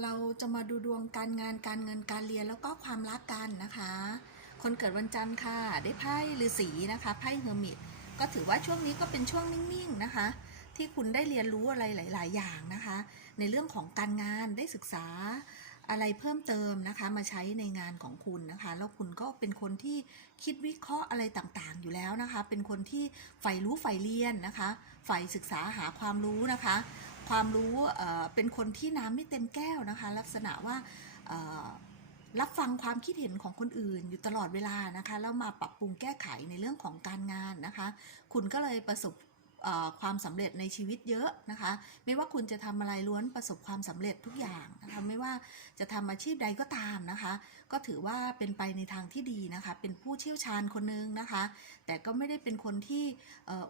เราจะมาดูดวงการงานการเงินการเรียนแล้วก็ความรักกันนะคะ คนเกิดวันจันทร์ค่ะ ได้ไพ่ฤาษีนะคะไพ่เฮอร์มิตก็ถือว่าช่วงนี้ก็เป็นช่วงนิ่งๆนะคะ ที่คุณได้เรียนรู้อะไรหลาย ๆ อย่างนะคะ ในเรื่องของการงานได้ศึกษาอะไรเพิ่มเติมนะคะ มาใช้ในงานของคุณนะคะ แล้วคุณก็เป็นคนที่คิดวิเคราะห์อะไรต่างๆ อยู่แล้วนะคะ เป็นคนที่ใฝ่รู้ใฝ่เรียนนะคะใฝ่ศึกษาหาความรู้นะคะ ความรู้เป็นคนที่น้ำไม่เต็มแก้วนะคะ ลักษณะว่ารับฟังความคิดเห็นของคนอื่นอยู่ตลอดเวลานะคะแล้วมาปรับปรุงแก้ไขในเรื่องของการงานนะคะ คุณก็เลยประสบ ความสำเร็จในชีวิตเยอะนะคะ ไม่ว่าคุณจะทำอะไรล้วนประสบความสำเร็จทุกอย่างนะคะไม่ว่าจะทำอาชีพใดก็ตามนะคะ ก็ถือว่าเป็นไปในทางที่ดีนะคะ เป็นผู้เชี่ยวชาญคนหนึงนะคะ แต่ก็ไม่ได้เป็นคนที่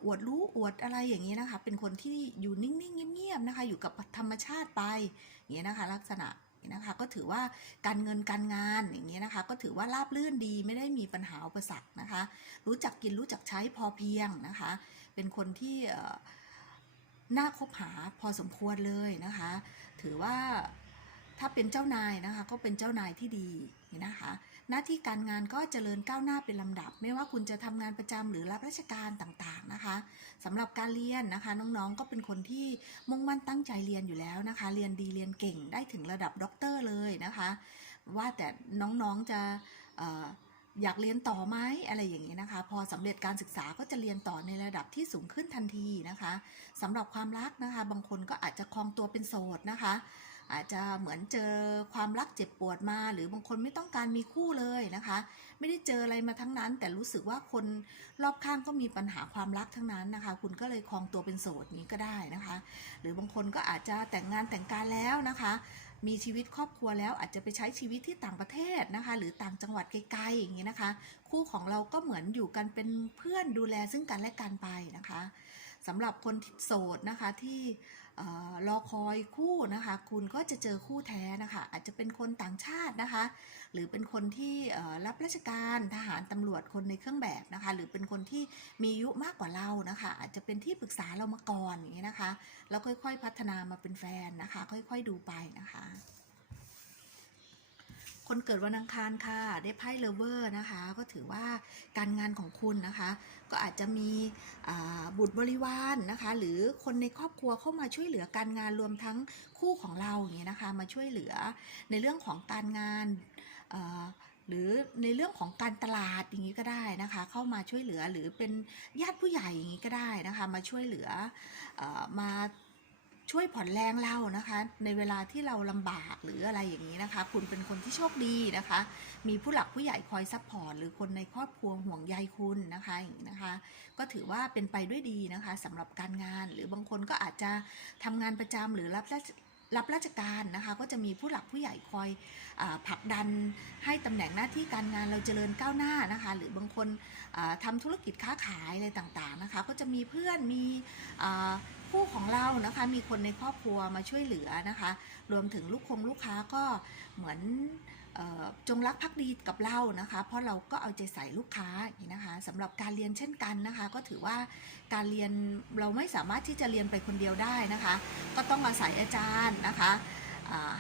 อวดรู้อวดอะไรอย่างนี้นะคะ เป็นคนที่อยู่นิ่งๆเงียบๆนะคะ อยู่กับธรรมชาติไปอย่างนี้ยนะคะลักษณะนะคะก็ถือว่าการเงินการงานอย่างนี้ยนะคะ ก็ถือว่าราบรื่นดีไม่ได้มีปัญหาอุปสรรคนะคะ รู้จักกินรู้จักใช้พอเพียงนะคะ เป็นคนที่น่าคบหาพอสมควรเลยนะคะ ถือว่าถ้าเป็นเจ้านายนะคะ ก็เป็นเจ้านายที่ดีนะคะ หน้าที่การงานก็เจริญก้าวหน้าเป็นลำดับ ไม่ว่าคุณจะทำงานประจำหรือรับราชการต่างๆนะคะสำหรับการเรียนนะคะ น้องๆก็เป็นคนที่มุ่งมั่นตั้งใจเรียนอยู่แล้วนะคะ เรียนดีเรียนเก่งได้ถึงระดับด็อกเตอร์เลยนะคะ ว่าแต่น้องๆจะ อยากเรียนต่อไหมอะไรอย่างนี้นะคะ พอสำเร็จการศึกษาก็จะเรียนต่อในระดับที่สูงขึ้นทันทีนะคะสำหรับความรักนะคะ บางคนก็อาจจะคลองตัวเป็นโสดนะคะ อาจจะเหมือนเจอความรักเจ็บปวดมา หรือบางคนไม่ต้องการมีคู่เลยนะคะ ไม่ได้เจออะไรมาทั้งนั้น แต่รู้สึกว่าคนรอบข้างก็มีปัญหาความรักทั้งนั้นนะคะ คุณก็เลยคลองตัวเป็นโสดนี้ก็ได้นะคะ หรือบางคนก็อาจจะแต่งงานแต่งการแล้วนะคะ มีชีวิตครอบครัวแล้วอาจจะไปใช้ชีวิตที่ต่างประเทศนะคะ หรือต่างจังหวัดไกลๆอย่างนี้นะคะ คู่ของเราก็เหมือนอยู่กันเป็นเพื่อนดูแลซึ่งกันและกันไปนะคะสำหรับคนที่โสดนะคะที่ รอคอยคู่นะคะ คุณก็จะเจอคู่แท้นะคะ อาจจะเป็นคนต่างชาตินะคะ หรือเป็นคนที่รับราชการทหารตำรวจคนในเครื่องแบบนะคะ หรือเป็นคนที่มีอายุมากกว่าเรานะคะ อาจจะเป็นที่ปรึกษาเรามาก่อนอย่างนี้นะคะ แล้วค่อยๆพัฒนามาเป็นแฟนนะคะ ค่อยๆดูไปนะคะ คนเกิดวันอังคารค่ะ ได้ไพ่เลเวอร์นะคะ ก็ถือว่าการงานของคุณนะคะ ก็อาจจะมีบุตรบริวารนะคะ หรือคนในครอบครัวเข้ามาช่วยเหลือการงานรวมทั้งคู่ของเราอย่างนี้ยนะคะ มาช่วยเหลือในเรื่องของการงานหรือในเรื่องของการตลาดอย่างนี้ก็ได้นะคะ เข้ามาช่วยเหลือหรือเป็นญาติผู้ใหญ่อย่างนี้ก็ได้นะคะ มาช่วยเหลืออมา ช่วยผ่อนแรงเรานะคะ ในเวลาที่เราลำบากหรืออะไรอย่างนี้นะคะ คุณเป็นคนที่โชคดีนะคะ มีผู้หลักผู้ใหญ่คอยซัพพอร์ตหรือคนในครอบครัวห่วงใยคุณนะคะอย่างนี้นะคะ ก็ถือว่าเป็นไปด้วยดีนะคะสำหรับการงาน หรือบางคนก็อาจจะทำงานประจำหรือรับราช รับราชการนะคะก็จะมีผู้หลักผู้ใหญ่คอยอผลักดันให้ตำแหน่งหน้าที่การงานเราเจริญก้าวหน้านะคะหรือบางคนอ่าทำธุรกิจค้าขายอะไรต่างๆนะคะก็จะมีเพื่อนมีคู่ของเรานะคะมีคนในครอบครัวมาช่วยเหลือนะคะรวมถึงลูกคงลูกค้าก็เหมือน จงรักภักดีกับเรานะคะ เพราะเราก็เอาใจใส่ลูกค้าอย่างนะคะสำหรับการเรียนเช่นกันนะคะ ก็ถือว่าการเรียนเราไม่สามารถที่จะเรียนไปคนเดียวได้นะคะ ก็ต้องอาศัยอาจารย์นะคะ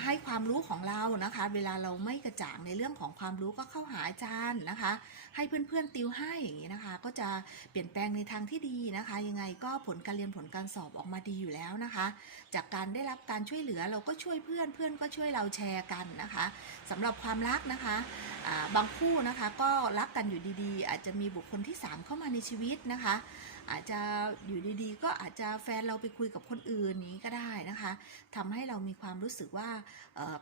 ให้ความรู้ของเรานะคะ เวลาเราไม่กระจ่างในเรื่องของความรู้ก็เข้าหาอาจารย์นะคะ ให้เพื่อนๆติวให้อย่างนี้นะคะ ก็จะเปลี่ยนแปลงในทางที่ดีนะคะ ยังไงก็ผลการเรียนผลการสอบออกมาดีอยู่แล้วนะคะ จากการได้รับการช่วยเหลือเราก็ช่วยเพื่อนเพื่อนก็ช่วยเราแชร์กันนะคะสำหรับความรักนะคะบางคู่นะคะก็รักกันอยู่ดีๆ อาจจะมีบุคคลที่ 3 เข้ามาในชีวิตนะคะ อาจจะอยู่ดีๆ ก็อาจจะแฟนเราไปคุยกับคนอื่นนี้ก็ได้นะคะทำให้เรามีความรู้สึกว่า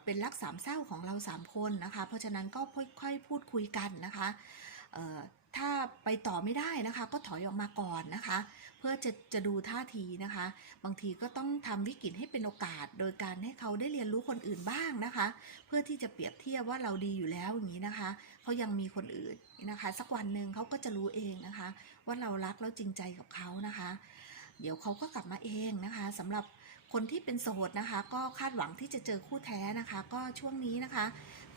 เป็นรักสามเศร้าของเราสามคนนะคะ เพราะฉะนั้นก็ค่อยๆพูดคุยกันนะคะถ้าไปต่อไม่ได้นะคะ ก็ถอยออกมาก่อนนะคะ เพื่อจะจะดูท่าทีนะคะ บางทีก็ต้องทำวิกฤตให้เป็นโอกาส โดยการให้เขาได้เรียนรู้คนอื่นบ้างนะคะ เพื่อที่จะเปรียบเทียบว่าเราดีอยู่แล้วอย่างนี้นะคะเขายังมีคนอื่นนะคะ สักวันหนึ่งเขาก็จะรู้เองนะคะ ว่าเรารักแล้วจริงใจกับเขานะคะ เดี๋ยวเขาก็กลับมาเองนะคะสำหรับคนที่เป็นโสดนะคะ ก็คาดหวังที่จะเจอคู่แท้นะคะ ก็ช่วงนี้นะคะ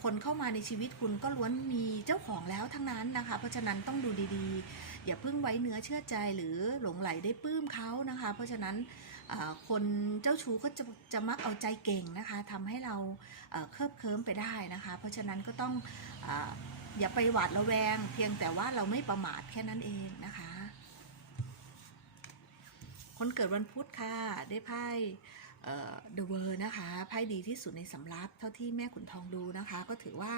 คนเข้ามาในชีวิตคุณก็ล้วนมีเจ้าของแล้วทั้งนั้นนะคะ เพราะฉะนั้นต้องดูดีๆ อย่าเพิ่งไว้เนื้อเชื่อใจหรือหลงไหลได้ปลื้มเขานะคะ เพราะฉะนั้นคนเจ้าชู้ก็จะจะมักเอาใจเก่งนะคะทำให้เราเคลิบเคลิ้มไปได้นะคะ เพราะฉะนั้นก็ต้องออย่าไปหวาดระแวง เพียงแต่ว่าเราไม่ประมาทแค่นั้นเองนะคะ คนเกิดวันพุธค่ะได้ไพ่ เอ่อ The World นะคะไพ่ดีที่สุดในสำรับเท่าที่แม่ขุนทองดูนะคะ ก็ถือว่า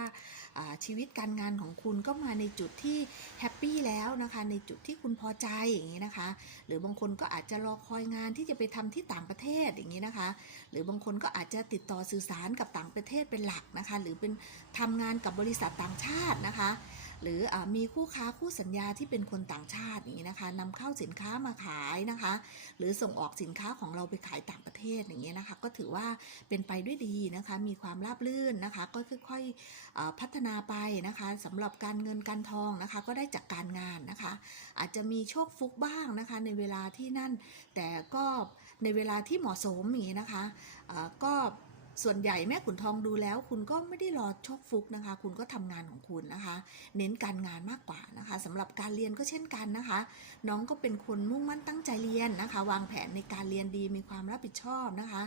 อ่าชีวิตการงานของคุณก็มาในจุดที่แฮปปี้แล้วนะคะ ในจุดที่คุณพอใจอย่างนี้นะคะ หรือบางคนก็อาจจะรอคอยงานที่จะไปทำที่ต่างประเทศอย่างนี้นะคะ หรือบางคนก็อาจจะติดต่อสื่อสารกับต่างประเทศเป็นหลักนะคะ หรือเป็นทำงานกับบริษัทต่างชาตินะคะ หรืออมีคู่ค้าคู่สัญญาที่เป็นคนต่างชาติอย่างนี้นะคะนำเข้าสินค้ามาขายนะคะ หรือส่งออกสินค้าของเราไปขายต่างประเทศอย่างเงี้ยนะคะ ก็ถือว่าเป็นไปด้วยดีนะคะ มีความราบรื่นนะคะ ก็ค่อยๆพัฒนาไปนะคะสำหรับการเงินการทองนะคะ ก็ได้จากการงานนะคะ อาจจะมีโชคฟุกบ้างนะคะ ในเวลาที่นั่น แต่ก็ในเวลาที่เหมาะสมอย่างนี้นะคะก็ ส่วนใหญ่แม่ขุนทองดูแล้ว คุณก็ไม่ได้รอโชคฟุกนะคะ คุณก็ทำงานของคุณนะคะ เน้นการงานมากกว่านะคะสำหรับการเรียนก็เช่นกันนะคะ น้องก็เป็นคนมุ่งมั่นตั้งใจเรียนนะคะ วางแผนในการเรียนดีมีความรับผิดชอบนะคะ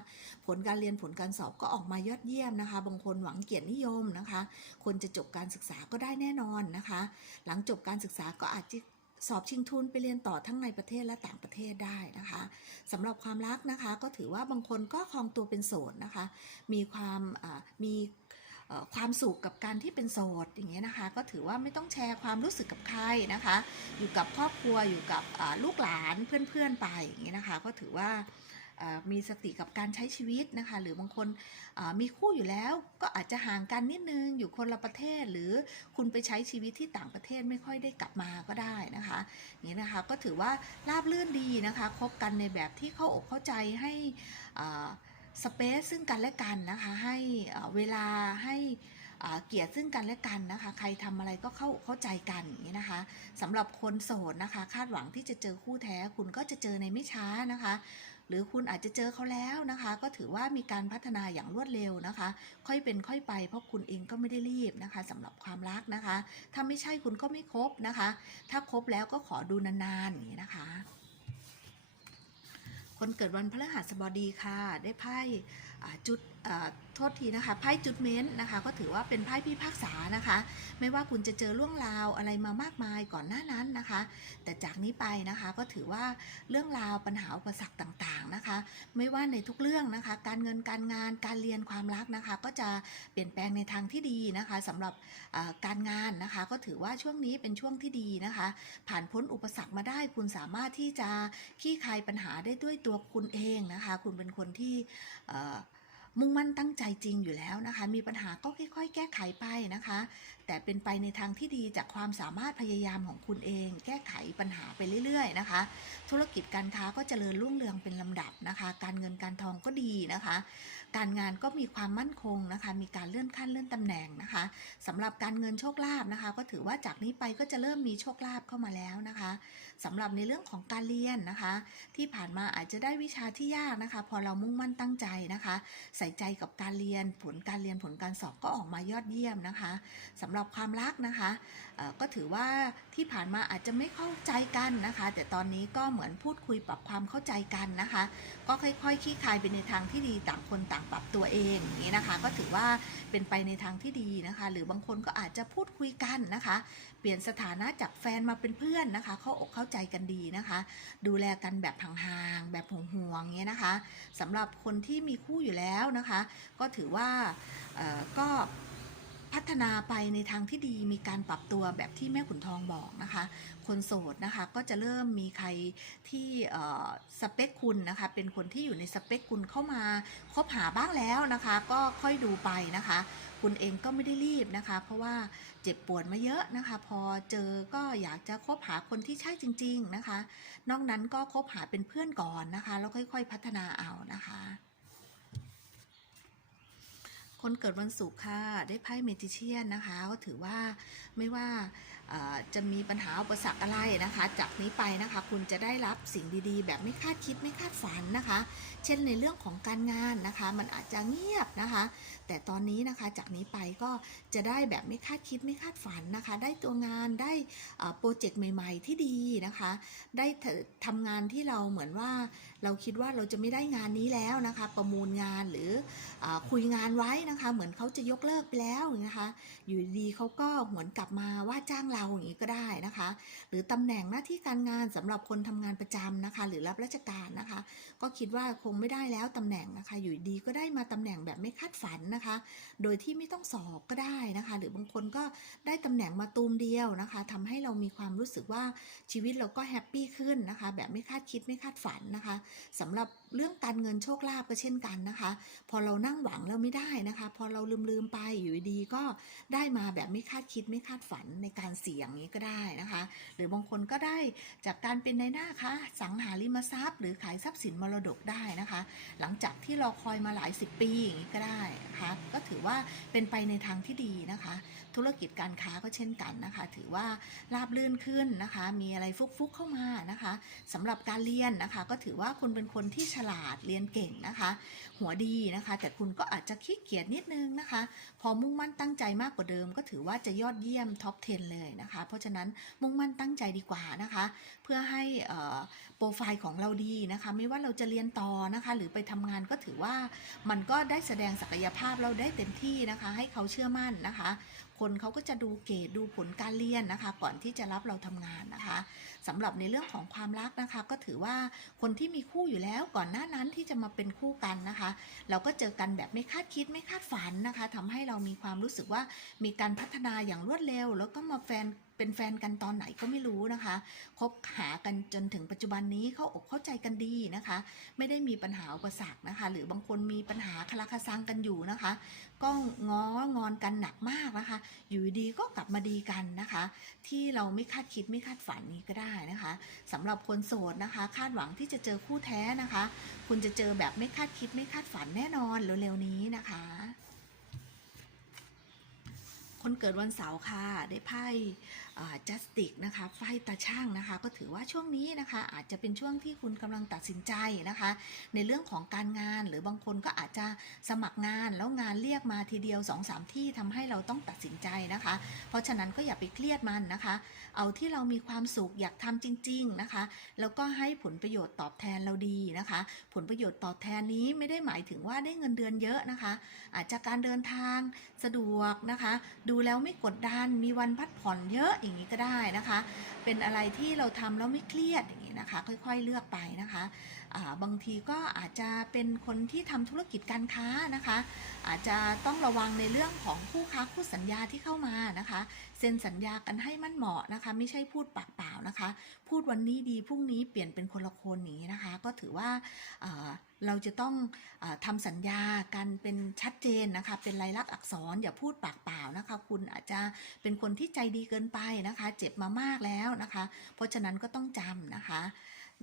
ผลการเรียนผลการสอบก็ออกมายอดเยี่ยมนะคะ บางคนหวังเกียรตินิยมนะคะ คนจะจบการศึกษาก็ได้แน่นอนนะคะ หลังจบการศึกษาก็อาจจะ สอบชิงทุนไปเรียนต่อทั้งในประเทศและต่างประเทศได้นะคะสำหรับความรักนะคะก็ถือว่าบางคนก็คลองตัวเป็นโสดนะคะ มีความมีความสุขกับการที่เป็นโสดอย่างเงี้ยนะคะ ก็ถือว่าไม่ต้องแชร์ความรู้สึกกับใครนะคะ อยู่กับครอบครัวอยู่กับลูกหลานเพื่อนๆไปอย่างเงี้ยนะคะ ก็ถือว่า มีสติกับการใช้ชีวิตนะคะ หรือบางคนมีคู่อยู่แล้ว ก็อาจจะห่างกันนิดนึงอยู่คนละประเทศ หรือคุณไปใช้ชีวิตที่ต่างประเทศไม่ค่อยได้กลับมาก็ได้นะคะอย่างนี้นะคะก็ถือว่าราบรื่นดีนะคะคบกันในแบบที่เข้าอกเข้าใจให้สเปซซึ่งกันและกันนะคะให้เวลาให้เกียรติซึ่งกันและกันนะคะ ใครทำอะไรก็เข้าเข้าใจกันอย่างนี้นะคะสำหรับคนโสดนะคะ คาดหวังที่จะเจอคู่แท้คุณก็จะเจอในไม่ช้านะคะ หรือคุณอาจจะเจอเขาแล้วนะคะ ก็ถือว่ามีการพัฒนาอย่างรวดเร็วนะคะ ค่อยเป็นค่อยไป เพราะคุณเองก็ไม่ได้รีบนะคะสำหรับความรักนะคะ ถ้าไม่ใช่คุณก็ไม่คบนะคะ ถ้าคบแล้วก็ขอดูนานๆอย่างนี้นะคะ คนเกิดวันพฤหัสบดีค่ะ ได้ไพ่จุด โทษทีนะคะไพ่จุดเม้นนะคะ ก็ถือว่าเป็นไพ่พิพากษานะคะ ไม่ว่าคุณจะเจอล่วงราวอะไรมามากมายก่อนหน้านั้นนะคะ แต่จากนี้ไปนะคะก็ถือว่าเรื่องราวปัญหาอุปสรรคต่างๆนะคะ ไม่ว่าในทุกเรื่องนะคะ การเงินการงานการเรียนความรักนะคะ ก็จะเปลี่ยนแปลงในทางที่ดีนะคะสำหรับการงานนะคะ ก็ถือว่าช่วงนี้เป็นช่วงที่ดีนะคะ ผ่านพ้นอุปสรรคมาได้คุณสามารถที่จะขี้คายปัญหาได้ด้วยตัวคุณเองนะคะ คุณเป็นคนที่ มุ่งมั่นตั้งใจจริงอยู่แล้วนะคะ มีปัญหาก็ค่อย ๆ แก้ไขไปนะคะ แต่เป็นไปในทางที่ดีจากความสามารถพยายามของคุณเอง แก้ไขปัญหาไปเรื่อย ๆ นะคะ ธุรกิจการค้าก็เจริญรุ่งเรืองเป็นลำดับนะคะ การเงินการทองก็ดีนะคะ การงานก็มีความมั่นคงนะคะ มีการเลื่อนขั้นเลื่อนตำแหน่งนะคะสำหรับการเงินโชคลาภนะคะ ก็ถือว่าจากนี้ไปก็จะเริ่มมีโชคลาภเข้ามาแล้วนะคะ สำหรับในเรื่องของการเรียนนะคะ ที่ผ่านมาอาจจะได้วิชาที่ยากนะคะ พอเรามุ่งมั่นตั้งใจนะคะ ใส่ใจกับการเรียนผลการเรียนผลการสอบก็ออกมายอดเยี่ยมนะคะสำหรับความรักนะคะ ก็ถือว่าที่ผ่านมาอาจจะไม่เข้าใจกันนะคะ แต่ตอนนี้ก็เหมือนพูดคุยปรับความเข้าใจกันนะคะ ก็ค่อยๆคลี่คลายไปในทางที่ดีต่างคนต่างปรับตัวเองนี้นะคะ ก็ถือว่าเป็นไปในทางที่ดีนะคะ หรือบางคนก็อาจจะพูดคุยกันนะคะ เปลี่ยนสถานะจากแฟนมาเป็นเพื่อนนะคะ เข้าอกเข้าใจกันดีนะคะ ดูแลกันแบบห่างๆแบบห่วงๆเงี้ยนะคะสำหรับคนที่มีคู่อยู่แล้วนะคะ ก็ถือว่าก็ พัฒนาไปในทางที่ดีมีการปรับตัวแบบที่แม่ขุนทองบอกนะคะ คนโสดนะคะก็จะเริ่มมีใครที่สเปคคุณนะคะ เป็นคนที่อยู่ในสเปคคุณเข้ามาคบหาบ้างแล้วนะคะ ก็ค่อยดูไปนะคะ คุณเองก็ไม่ได้รีบนะคะ เพราะว่าเจ็บปวดมาเยอะนะคะ พอเจอก็อยากจะคบหาคนที่ใช่จริง ๆนะคะ นอกนั้นก็คบหาเป็นเพื่อนก่อนนะคะ แล้วค่อย ๆ พัฒนาเอานะคะ คนเกิดวันศุกร์ค่ะได้ไพ่เมจิเชียนนะคะก็ถือว่าไม่ว่า จะมีปัญหาอุปสรรคอะไรนะคะ จากนี้ไปนะคะคุณจะได้รับสิ่งดีๆ แบบไม่คาดคิดไม่คาดฝันนะคะ เช่นในเรื่องของการงานนะคะ มันอาจจะเงียบนะคะ แต่ตอนนี้นะคะจากนี้ไปก็จะได้แบบไม่คาดคิดไม่คาดฝันนะคะ ได้ตัวงานได้โปรเจกต์ใหม่ ๆ ที่ดีนะคะ ได้ทำงานที่เราเหมือนว่าเราคิดว่าเราจะไม่ได้งานนี้แล้วนะคะ ประมูลงานหรืออคุยงานไว้นะคะ เหมือนเขาจะยกเลิกไปแล้วนะคะ อยู่ดีเขาก็หวนกลับมาว่าจ้างเราอย่างนี้ก็ได้นะคะ หรือตำแหน่งหน้าที่การงานสำหรับคนทำงานประจำนะคะ หรือรับราชการนะคะ ก็คิดว่าคงไม่ได้แล้วตำแหน่งนะคะ อยู่ดีก็ได้มาตำแหน่งแบบไม่คาดฝันนะคะ โดยที่ไม่ต้องสอบก็ได้นะคะ หรือบางคนก็ได้ตำแหน่งมาตูมเดียวนะคะทำให้เรามีความรู้สึกว่าชีวิตเราก็แฮปปี้ขึ้นนะคะ แบบไม่คาดคิดไม่คาดฝันนะคะสำหรับเรื่องการเงินโชคลาภก็เช่นกันนะคะ พอเรานั่งหวังแล้วไม่ได้นะคะ พอเราลืมๆไปอยู่ดีก็ได้มาแบบไม่คาดคิดไม่คาดฝันในการเสยงนี้ก็ได้นะคะ หรือบางคนก็ได้จากการเป็นในายหน้าคะสังหาริมทรัพย์ หรือขายทรัพย์สินมรดกได้นะคะ หลังจากที่ราคอยมาหลายสิบปีอย่างนี้ก็ได้นะคะก็ถือว่าเป็นไปในทางที่ดีนะคะ ธุรกิจการค้าก็เช่นกันนะคะ ถือว่าราบลื่นขึ้นนะคะ มีอะไรฟุกๆเข้ามานะคะสำหรับการเรียนนะคะ ก็ถือว่าคุณเป็นคนที่ฉลาดเรียนเก่งนะคะ หัวดีนะคะ แต่คุณก็อาจจะขี้เกียจนิดนึงนะคะ พอมุ่งมั่นตั้งใจมากกว่าเดิม ก็ถือว่าจะยอดเยี่ยมท็อป 10 เลยนะคะ เพราะฉะนั้นมุ่งมั่นตั้งใจดีกว่านะคะ เพื่อให้โปรไฟล์ของเราดีนะคะ ไม่ว่าเราจะเรียนต่อนะคะ หรือไปทำงานก็ถือว่ามันก็ได้แสดงศักยภาพเราได้เต็มที่นะคะ ให้เขาเชื่อมั่นนะคะ คนเขาก็จะดูเกรดดูผลการเรียนนะคะ ก่อนที่จะรับเราทำงานนะคะสำหรับในเรื่องของความรักนะคะ ก็ถือว่าคนที่มีคู่อยู่แล้วก่อนหน้านั้นที่จะมาเป็นคู่กันนะคะ เราก็เจอกันแบบไม่คาดคิดไม่คาดฝันนะคะทำให้เรามีความรู้สึกว่ามีการพัฒนาอย่างรวดเร็ว แล้วก็มาแฟน เป็นแฟนกันตอนไหนก็ไม่รู้นะคะ คบหากันจนถึงปัจจุบันนี้เข้าอกเข้าใจกันดีนะคะ ไม่ได้มีปัญหาอุปสรรคนะคะ หรือบางคนมีปัญหาคลาคาซังกันอยู่นะคะ ก็ง้องอนกันหนักมากนะคะ อยู่ดีก็กลับมาดีกันนะคะ ที่เราไม่คาดคิดไม่คาดฝันนี้ก็ได้นะคะสำหรับคนโสดนะคะ คาดหวังที่จะเจอคู่แท้นะคะ คุณจะเจอแบบไม่คาดคิดไม่คาดฝันแน่นอนเร็วๆนี้นะคะ คนเกิดวันเสาร์ค่ะ ได้ไพ่จัสติกนะคะไฟตาช่างนะคะ ก็ถือว่าช่วงนี้นะคะ อาจจะเป็นช่วงที่คุณกำลังตัดสินใจนะคะ ในเรื่องของการงานหรือบางคนก็อาจจะสมัครงานแล้วงานเรียกมาทีเดียว2อสามที่ทำให้เราต้องตัดสินใจนะคะ เพราะฉะนั้นก็อย่าไปเครียดมันนะคะ เอาที่เรามีความสุขอยากทำจริง ๆนะคะ แล้วก็ให้ผลประโยชน์ตอบแทนเราดีนะคะ ผลประโยชน์ตอบแทนนี้ไม่ได้หมายถึงว่าได้เงินเดือนเยอะนะคะ อาจจะการเดินทางสะดวกนะคะดูแล้วไม่กดดัน มีวันพักผ่อนเยอะอย่างนี้ก็ได้นะคะ เป็นอะไรที่เราทำแล้วไม่เครียดอย่างนี้นะคะ ค่อยๆเลือกไปนะคะบางทีก็อาจจะเป็นคนที่ทำธุรกิจการค้านะคะ อาจจะต้องระวังในเรื่องของคู่ค้าคู่สัญญาที่เข้ามานะคะเซ็นสัญญากันให้มั่นเหมาะนะคะ ไม่ใช่พูดปากเปล่านะคะ พูดวันนี้ดีพรุ่งนี้เปลี่ยนเป็นคนละคนนี้นะคะ ก็ถือว่าอ่าเราจะต้องอทำสัญญากันเป็นชัดเจนนะคะ เป็นลายลักษณ์อักษรอย่าพูดปากเปล่านะคะ คุณอาจจะเป็นคนที่ใจดีเกินไปนะคะ เจ็บมามากแล้วนะคะ เพราะฉะนั้นก็ต้องจำนะคะ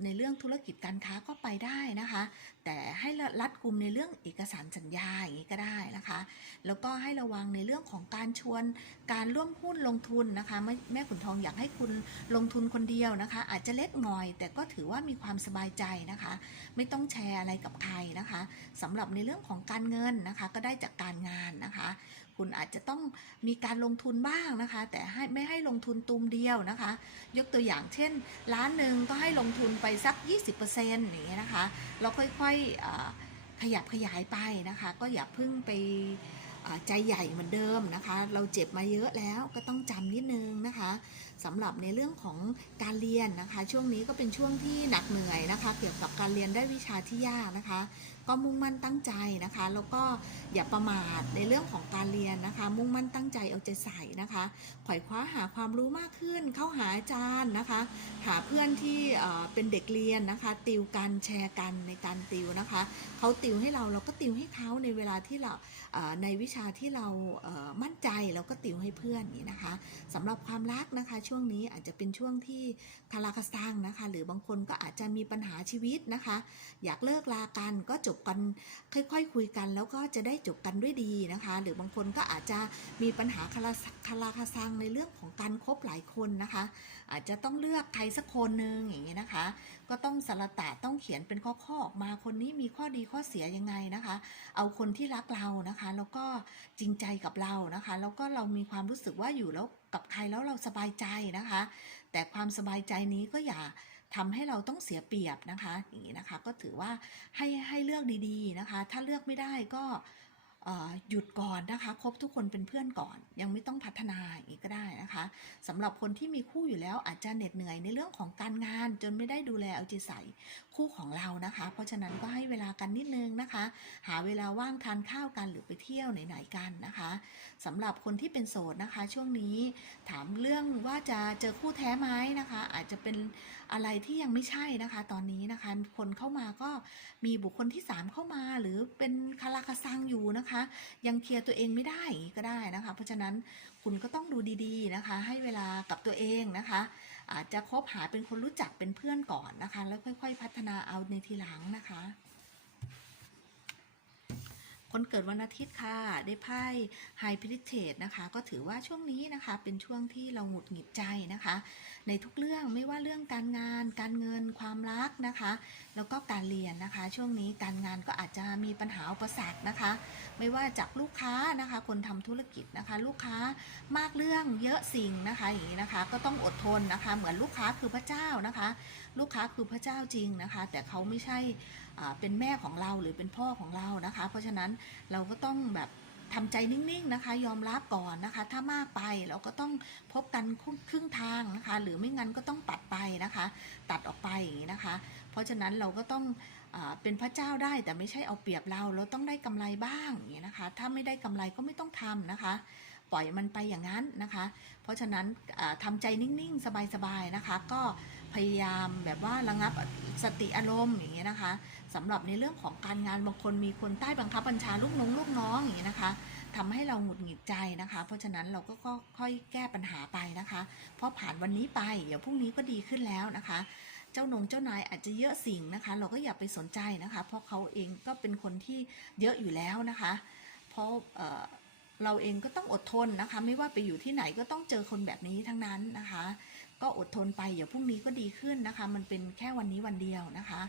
ในเรื่องธุรกิจการค้าก็ไปได้นะคะ แต่ให้รัดกุมในเรื่องเอกสารสัญญาอย่างนี้ก็ได้นะคะ แล้วก็ให้ระวังในเรื่องของการชวนการร่วมหุ้นลงทุนนะคะแม่แม่ขุนทองอยากให้คุณลงทุนคนเดียวนะคะ อาจจะเล็กหน่อย แต่ก็ถือว่ามีความสบายใจนะคะ ไม่ต้องแชร์อะไรกับใครนะคะสำหรับในเรื่องของการเงินนะคะ ก็ได้จากการงานนะคะ คุณอาจจะต้องมีการลงทุนบ้างนะคะ แต่ให้ไม่ให้ลงทุนตุมเดียวนะคะ ยกตัวอย่างเช่นล้านหนึ่งก็ให้ลงทุนไปสัก 20%อย่างเงี้ยนะคะเราค่อยๆขยับขยายไปนะคะ ก็อย่าเพิ่งไปใจใหญ่เหมือนเดิมนะคะ เราเจ็บมาเยอะแล้วก็ต้องจำนิดนึงนะคะ สำหรับในเรื่องของการเรียนนะคะ ช่วงนี้ก็เป็นช่วงที่หนักเหนื่อยนะคะ เกี่ยวกับการเรียนได้วิชาที่ยากนะคะ ก็มุ่งมั่นตั้งใจนะคะ แล้วก็อย่าประมาทในเรื่องของการเรียนนะคะ มุ่งมั่นตั้งใจเอาใจใส่นะคะขวายคว้าหาความรู้มากขึ้น เข้าหาอาจารย์นะคะ หาเพื่อนที่เป็นเด็กเรียนนะคะ ติวกันแชร์กันในการติวนะคะเขาติวให้เราเราก็ติวให้เขาในเวลาที่เราในวิชาที่เรามั่นใจเราก็ติวให้เพื่อนนี้นะคะสำหรับความรักนะคะช่วงนี้อาจจะเป็นช่วงที่คาราคาซังนะคะ หรือบางคนก็อาจจะมีปัญหาชีวิตนะคะ อยากเลิกลากันก็จบกันค่อยๆคุยกัน แล้วก็จะได้จบกันด้วยดีนะคะ หรือบางคนก็อาจจะมีปัญหาคาราคาราคาซังในเรื่องของการคบหลายคนนะคะ อาจจะต้องเลือกใครสักคนหนึ่งอย่างนี้นะคะก็ต้องสละตะต้องเขียนเป็นข้อๆออกมาคนนี้มีข้อดีข้อเสียยังไงนะคะ เอาคนที่รักเรานะคะ แล้วก็จริงใจกับเรานะคะ แล้วก็เรามีความรู้สึกว่าอยู่แล้วกับใครแล้วเราสบายใจนะคะ แต่ความสบายใจนี้ก็อย่าทำให้เราต้องเสียเปรียบนะคะอย่างนี้นะคะก็ถือว่าให้ให้เลือกดีๆนะคะ ถ้าเลือกไม่ได้ก็ หยุดก่อนนะคะคบทุกคนเป็นเพื่อนก่อน ยังไม่ต้องพัฒนาอย่างนี้ก็ได้นะคะสำหรับคนที่มีคู่อยู่แล้วอาจจะเหน็ดเหนื่อยในเรื่องของการงาน จนไม่ได้ดูแลเอาใจใส่คู่ของเรานะคะ เพราะฉะนั้นก็ให้เวลากันนิดนึงนะคะ หาเวลาว่างทานข้าวกันหรือไปเที่ยวไหนๆกันนะคะสำหรับคนที่เป็นโสดนะคะ ช่วงนี้ถามเรื่องว่าจะเจอคู่แท้ไหมนะคะ อาจจะเป็นอะไรที่ยังไม่ใช่นะคะ ตอนนี้นะคะคนเข้ามาก็มีบุคคลที่ 3 เข้ามา หรือเป็นคาราคาซังอยู่นะคะ ยังเคลียร์ตัวเองไม่ได้อย่างนี้ก็ได้นะคะ เพราะฉะนั้นคุณก็ต้องดูดีๆนะคะ ให้เวลากับตัวเองนะคะ อาจจะคบหาเป็นคนรู้จักเป็นเพื่อนก่อนนะคะ แล้วค่อย ๆ พัฒนาเอาในทีหลังนะคะ คนเกิดวันอาทิตย์ค่ะ ได้ไพ่ไฮพิลิเทตนะคะ ก็ถือว่าช่วงนี้นะคะ เป็นช่วงที่เราหงุดหงิดใจนะคะ ในทุกเรื่องไม่ว่าเรื่องการงาน การเงินความรักนะคะ แล้วก็การเรียนนะคะ ช่วงนี้การงานก็อาจจะมีปัญหาอุปสรรคนะคะ ไม่ว่าจากลูกค้านะคะ คนทำธุรกิจนะคะ ลูกค้ามากเรื่องเยอะสิ่งนะคะอย่างนี้นะคะ ก็ต้องอดทนนะคะ เหมือนลูกค้าคือพระเจ้านะคะ ลูกค้าคือพระเจ้าจริงนะคะ แต่เขาไม่ใช่ เป็นแม่ของเราหรือเป็นพ่อของเรานะคะ เพราะฉะนั้นเราก็ต้องแบบทำใจนิ่งๆนะคะ ยอมรับก่อนนะคะ ถ้ามากไปเราก็ต้องพบกันครึ่งทางนะคะ หรือไม่งั้นก็ต้องตัดไปนะคะ ตัดออกไปอย่างนี้นะคะ เพราะฉะนั้นเราก็ต้องอเป็นพระเจ้าได้แต่ไม่ใช่เอาเปรียบเรา เราต้องได้กำไรบ้างอย่างนี้นะคะ ถ้าไม่ได้กำไรก็ไม่ต้องทำนะคะ ปล่อยมันไปอย่างนั้นนะคะ เพราะฉะนั้นอ่าทำใจนิ่งๆ สบายๆนะคะ ก็พยายามแบบว่าระงับสติอารมณ์อย่างเงี้ยนะคะ สำหรับในเรื่องของการงานบางคนมีคนใต้บังคับบัญชาลูกน้องลูกน้องอย่างเงี้นะคะทำให้เราหงุดหงิดใจนะคะ เพราะฉะนั้นเราก็ค่อยแก้ปัญหาไปนะคะ เพราะผ่านวันนี้ไปเดี๋ยวพรุ่งนี้ก็ดีขึ้นแล้วนะคะ เจ้านงเจ้านายอาจจะเยอะสิ่งนะคะ เราก็อย่าไปสนใจนะคะ เพราะเขาเองก็เป็นคนที่เยอะอยู่แล้วนะคะ เพราะเเราเองก็ต้องอดทนนะคะ ไม่ว่าไปอยู่ที่ไหนก็ต้องเจอคนแบบนี้ทั้งนั้นนะคะ ก็อดทนไปเดี๋ยวพรุ่งนี้ก็ดีขึ้นนะคะ มันเป็นแค่วันนี้วันเดียวนะคะ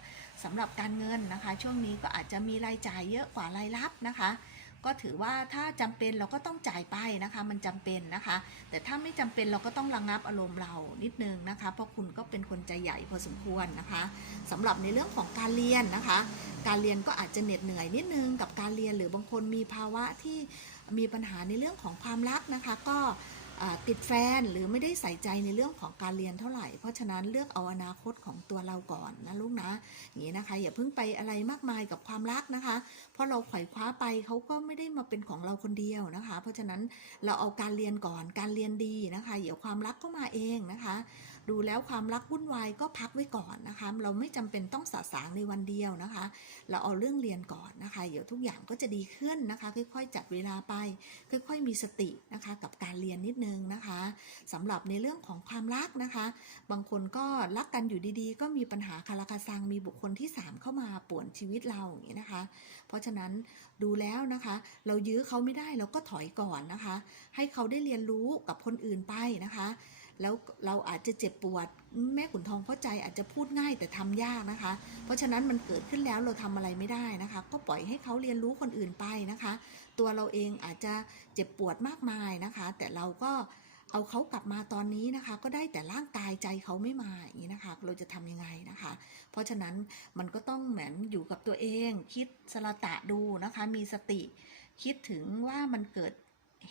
สำหรับการเงินนะคะ ช่วงนี้ก็อาจจะมีรายจ่ายเยอะกว่ารายรับนะคะ ก็ถือว่าถ้าจำเป็นเราก็ต้องจ่ายไปนะคะ มันจำเป็นนะคะ แต่ถ้าไม่จำเป็นเราก็ต้องระงงับอารมณ์เรานิดนึงนะคะ เพราะคุณก็เป็นคนใจใหญ่พอสมควรนะคะสำหรับในเรื่องของการเรียนนะคะ การเรียนก็อาจจะเหน็ดเหนื่อยนิดนึงกับการเรียนหรือบางคนมีภาวะที่มีปัญหาในเรื่องของความรักนะคะ ก็ ติดแฟนหรือไม่ได้ใส่ใจในเรื่องของการเรียนเท่าไหร่ เพราะฉะนั้นเลือกเอาอนาคตของตัวเราก่อนนะลูกนะอย่างนี้นะคะ อย่าเพิ่งไปอะไรมากมายกับความรักนะคะ เพราะเราไขว่คว้าไปเขาก็ไม่ได้มาเป็นของเราคนเดียวนะคะ เพราะฉะนั้นเราเอาการเรียนก่อนการเรียนดีนะคะ เดี๋ยวความรักก็มาเองนะคะ ดูแล้วความรักวุ่นวายก็พักไว้ก่อนนะคะ เราไม่จำเป็นต้องสะสางในวันเดียวนะคะ เราเอาเรื่องเรียนก่อนนะคะ เดี๋ยวทุกอย่างก็จะดีขึ้นนะคะ ค่อยๆ จัดเวลาไป ค่อยๆ มีสตินะคะกับการเรียนนิดนึงนะคะสำหรับในเรื่องของความรักนะคะ บางคนก็รักกันอยู่ดีๆ ก็มีปัญหาคาราคาซังมีบุคคลที่ 3 เข้ามาป่วนชีวิตเราอย่างนี้นะคะ เพราะฉะนั้นดูแล้วนะคะ เรายื้อเขาไม่ได้เราก็ถอยก่อนนะคะ ให้เขาได้เรียนรู้กับคนอื่นไปนะคะ แล้วเราอาจจะเจ็บปวด แม่ขุนทองเข้าใจอาจจะพูดง่ายแต่ทำยากนะคะ เพราะฉะนั้นมันเกิดขึ้นแล้วเราทำอะไรไม่ได้นะคะ ก็ปล่อยให้เขาเรียนรู้คนอื่นไปนะคะ ตัวเราเองอาจจะเจ็บปวดมากมายนะคะ แต่เราก็เอาเขากลับมาตอนนี้นะคะ ก็ได้แต่ร่างกายใจเขาไม่มาอย่างนี้นะคะ เราจะทำยังไงนะคะ เพราะฉะนั้นมันก็ต้องเหมือนอยู่กับตัวเอง คิดสละตะดูนะคะ มีสติ คิดถึงว่ามันเกิด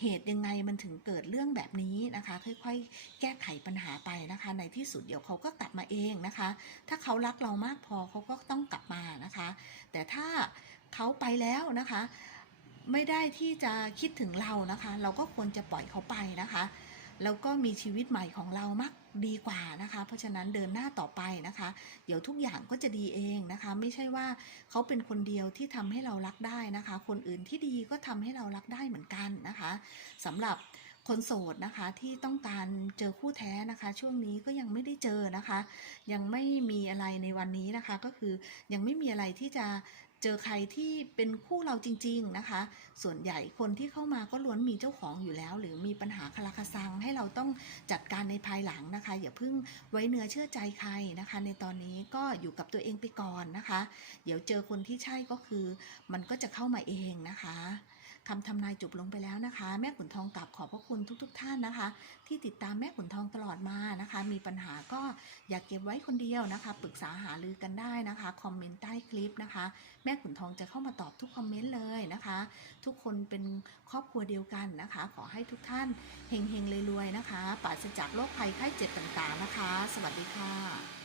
เหตุยังไงมันถึงเกิดเรื่องแบบนี้นะคะ ค่อยๆ แก้ไขปัญหาไปนะคะ ในที่สุดเดี๋ยวเขาก็กลับมาเองนะคะ ถ้าเขารักเรามากพอเขาก็ต้องกลับมานะคะ แต่ถ้าเขาไปแล้วนะคะ ไม่ได้ที่จะคิดถึงเรานะคะ เราก็ควรจะปล่อยเขาไปนะคะ แล้วก็มีชีวิตใหม่ของเรามากดีกว่านะคะ เพราะฉะนั้นเดินหน้าต่อไปนะคะ เดี๋ยวทุกอย่างก็จะดีเองนะคะ ไม่ใช่ว่าเขาเป็นคนเดียวที่ทำให้เรารักได้นะคะ คนอื่นที่ดีก็ทำให้เรารักได้เหมือนกันนะคะสำหรับคนโสดนะคะที่ต้องการเจอคู่แท้นะคะ ช่วงนี้ก็ยังไม่ได้เจอนะคะ ยังไม่มีอะไรในวันนี้นะคะ ก็คือยังไม่มีอะไรที่จะ เจอใครที่เป็นคู่เราจริง ๆนะคะ ส่วนใหญ่คนที่เข้ามาก็ล้วนมีเจ้าของอยู่แล้ว หรือมีปัญหาคลาคาซังให้เราต้องจัดการในภายหลังนะคะ อย่าเพิ่งไว้เนื้อเชื่อใจใครนะคะ ในตอนนี้ก็อยู่กับตัวเองไปก่อนนะคะ เดี๋ยวเจอคนที่ใช่ก็คือ มันก็จะเข้ามาเองนะคะ คำทำนายจบลงไปแล้วนะคะ แม่ขุนทองกลับขอบพระคุณทุกๆท่านนะคะ ที่ติดตามแม่ขุนทองตลอดมานะคะ มีปัญหาก็อย่าเก็บไว้คนเดียวนะคะปรึกษาหารือกันได้นะคะคอมเมนต์ใต้คลิปนะคะ แม่ขุนทองจะเข้ามาตอบทุกคอมเมนต์เลยนะคะ ทุกคนเป็นครอบครัวเดียวกันนะคะ ขอให้ทุกท่านเฮงๆรวยๆนะคะปราศจากโรคภัยไข้เจ็บต่างๆนะคะ สวัสดีค่ะ